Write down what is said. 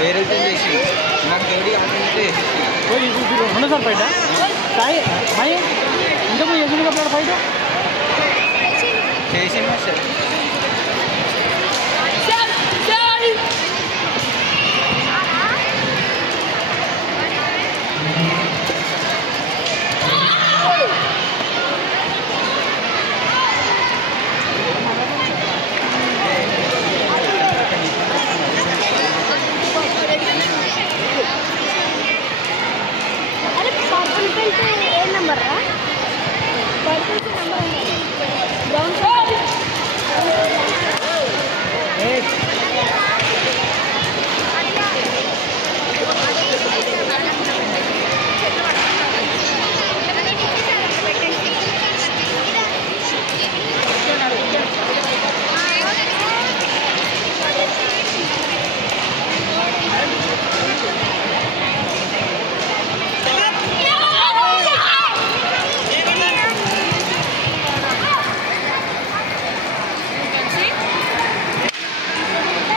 వేరే చేసి నాకు దేవుడి ఆటంటే రెండు సార్ బయట సాయి మై ఇంతకు ఎదురు కప్పాడు బయట చేసింది సార్ ఏ నెంబర్ రా? 5 నెంబర్ బ్రౌన్